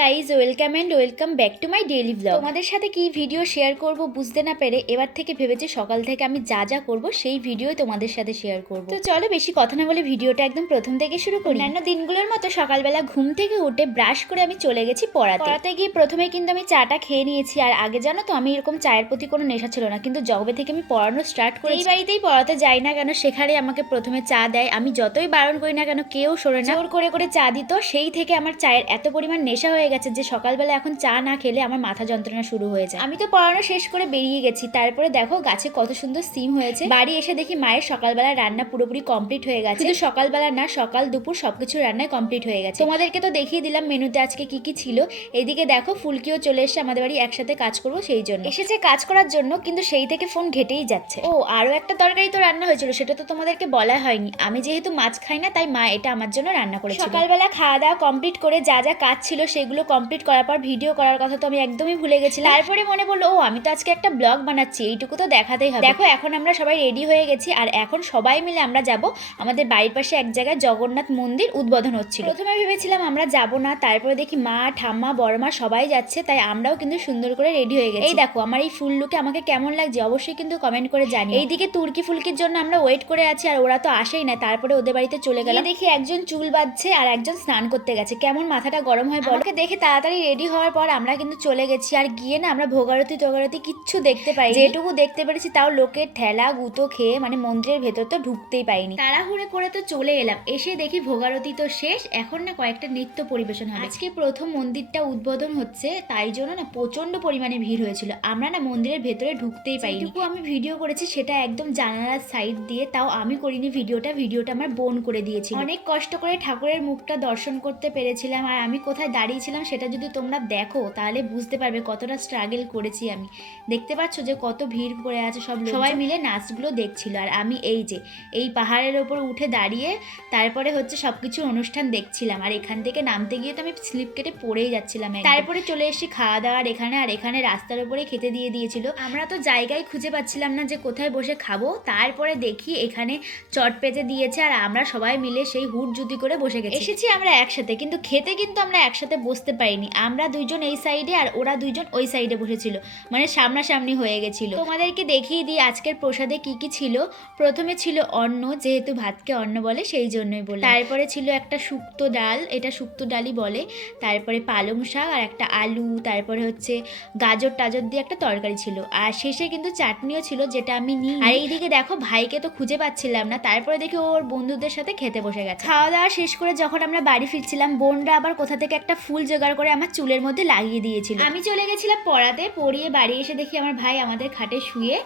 Guys welcome back to my daily blog. তোমাদের সাথে কি ভিডিও শেয়ার করব বুঝতে না পেরে এবার থেকে ভেবেছি সকাল থেকে আমি যা যা করব সেই ভিডিও তোমাদের সাথে শেয়ার করব। তো চলো বেশি কথা না বলে ভিডিওটা একদম প্রথম থেকে শুরু করি। অন্যান্য দিনগুলোর মতো সকালবেলা ঘুম থেকে উঠে ব্রাশ করে আমি চলে গেছি পড়াতে গিয়ে প্রথমে কিন্তু আমি চাটা খেয়ে নিয়েছি। আর আগে জানো তো আমি এরকম চায়ের প্রতি কোনো নেশা ছিল না, কিন্তু যবে থেকে আমি পড়ানো স্টার্ট করি এই বাড়িতেই পড়াতে যাই না কেন সেখানে আমাকে প্রথমে চা দেয়। আমি যতই বারণ করি না কেন কেউ সরে না, জোর করে করে চা দিত। সেই থেকে আমার চায়ের এত পরিমাণ নেশা হয়ে গেছে যে সকালবেলা এখন চা না খেলে আমার মাথা যন্ত্রণা শুরু হয়ে যায়। আমি তো পড়ানো শেষ করে বেরিয়ে গেছি, তারপরে দেখো গাছে কত সুন্দর সিম হয়েছে। বাড়ি এসে দেখি মায়ের সকালবেলা রান্না পুরোপুরি কমপ্লিট হয়ে গেছে। শুধু সকালবেলা না, সকাল দুপুর সবকিছু রান্নায় কমপ্লিট হয়ে গেছে। তোমাদেরকে তো দেখিয়ে দিলাম মেনুতে আজকে কি কি ছিল। এইদিকে দেখো ফুলকিও চলে এসে আমাদের বাড়ি একসাথে কাজ করবো সেই জন্য এসেছে কাজ করার জন্য, কিন্তু সেই থেকে ফোন ঘেটেই যাচ্ছে। ও আরো একটা তরকারি তো রান্না হয়েছিল, সেটা তো তোমাদেরকে বলা হয়নি। আমি যেহেতু মাছ খাই না তাই মা এটা আমার জন্য রান্না করেছিল। সকালবেলা খাওয়া দাওয়া কমপ্লিট করে যা যা কাজ ছিল সেগুলো কমপ্লিট করার পর ভিডিও করার কথা তো আমি একদমই ভুলে গেছিলাম। তারপরে মনে পড়লো ও আমি তো আজকে একটা ব্লগ বানাচ্ছি, এইটুকু তো দেখাতেই হবে। দেখো এখন আমরা সবাই রেডি হয়ে গেছি আর এখন সবাই মিলে আমরা যাব আমাদের বাড়ির পাশে এক জায়গায় জগন্নাথ মন্দির উদ্বোধন হচ্ছিল। প্রথমে ভেবেছিলাম আমরা যাব না, তারপরে দেখি মা ঠাম্মা বড়মা সবাই যাচ্ছে, তাই আমরাও কিন্তু সুন্দর করে রেডি হয়ে গেছি। এই দেখো আমার এই ফুল লুকে আমাকে কেমন লাগছে অবশ্যই কিন্তু কমেন্ট করে জানিও। এইদিকে তুর্কি ফুলকির জন্য আমরা ওয়েট করে আছি আর ওরা তো আসেই না। তারপরে ওদের বাড়িতে চলে গেলাম, দেখি একজন চুল বাঁধছে আর একজন স্নান করতে গেছে। কেমন মাথাটা গরম হয় বলো। দেখে তাড়াতাড়ি রেডি হওয়ার পর আমরা কিন্তু চলে গেছি। আর গিয়ে না আমরা ভোগারতি টোগারতি কিচ্ছু দেখতে পাই, যেটুকু দেখতে পেরেছি তাও লোকের ঠেলা গুতো খেয়ে, মানে মন্দিরের ভেতর তো ঢুকতেই পাইনি। তাড়াহুড়ে করে তো চলে এলাম, এসে দেখি ভোগারতি তো শেষ, এখন না কয়েকটা নৃত্য পরিবেশন হবে। আজকে প্রথম মন্দিরটা উদ্বোধন হচ্ছে, তাই জন্য না প্রচন্ড পরিমাণে ভিড় হয়েছিল। আমরা না মন্দিরের ভেতরে ঢুকতেই পাইনি। যেটুকু আমি ভিডিও করেছি সেটা একদম জানালার সাইড দিয়ে, তাও আমি করিনি ভিডিওটা আমার বোন করে দিয়েছি। অনেক কষ্ট করে ঠাকুরের মুখটা দর্শন করতে পেরেছিলাম। আর আমি কোথায় দাঁড়িয়েছিলাম সেটা যদি তোমরা দেখো তাহলে বুঝতে পারবে কতটা স্ট্রাগল করেছি আমি। দেখতে পাচ্ছ যে কত ভিড় করে আছে, সবাই মিলে নাচগুলো দেখছিল। আর আমি এই যে এই পাহাড়ের ওপর উঠে দাঁড়িয়ে তারপরে হচ্ছে সবকিছুর অনুষ্ঠান দেখছিলাম। আর এখান থেকে নামতে গিয়ে তো আমি স্লিপ কেটে পড়েই যাচ্ছিলাম। তারপরে চলে এসেছি খাওয়া দাওয়ার এখানে, আর এখানে রাস্তার উপরে খেতে দিয়ে দিয়েছিল। আমরা তো জায়গায় খুঁজে পাচ্ছিলাম না যে কোথায় বসে খাবো। তারপরে দেখি এখানে চট পেতে দিয়েছে আর আমরা সবাই মিলে সেই হুট জুতি করে বসে গেছি। এসেছি আমরা একসাথে, কিন্তু খেতে কিন্তু আমরা একসাথে বসতে পারিনি। আমরা দুইজন এই সাইডে আর ওরা দুইজন ওই সাইডে বসেছিল, মানে সামনাসামনি হয়ে গেছিল। তোমাদেরকে দেখিয়ে দিই আজকের প্রসাদে কি কি ছিল। প্রথমে ছিল অন্ন, যেহেতু ভাতকে অন্ন বলে সেই জন্যই বলে। তারপরে ছিল একটা শুক্তো ডাল, এটা শুক্তো ডালই বলে। তারপরে পালং শাক আর একটা আলু, তারপরে হচ্ছে গাজর টাজর দিয়ে একটা তরকারি ছিল। আর শেষে কিন্তু চাটনিও ছিল, যেটা আমি নিই। আর এইদিকে দেখো ভাইকে তো খুঁজে পাচ্ছিলাম না, তারপরে দেখি ওর বন্ধুদের সাথে খেতে বসে গেছে। খাওয়া দাওয়া শেষ করে যখন আমরা বাড়ি ফিরছিলাম, বোনরা আবার কোথা থেকে একটা ফুল জোগাড় করে আমার চুলের মধ্যে লাগিয়ে দিয়েছিল। আমি চলে গেছিলাম পড়াতে, পড়িয়ে বাড়ি এসে দেখি আমার ভাই আমাদের খাটে শুয়ে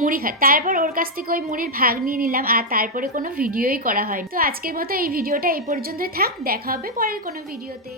মুড়ি খাচ্ছে। তারপর ওর কাছ থেকে ওই মুড়ির ভাগ নিয়ে নিলাম, আর তারপরে কোনো ভিডিওই করা হয়নি। তো আজকের মতো এই ভিডিওটা এই পর্যন্তই থাক, দেখা হবে পরের কোনো ভিডিওতে।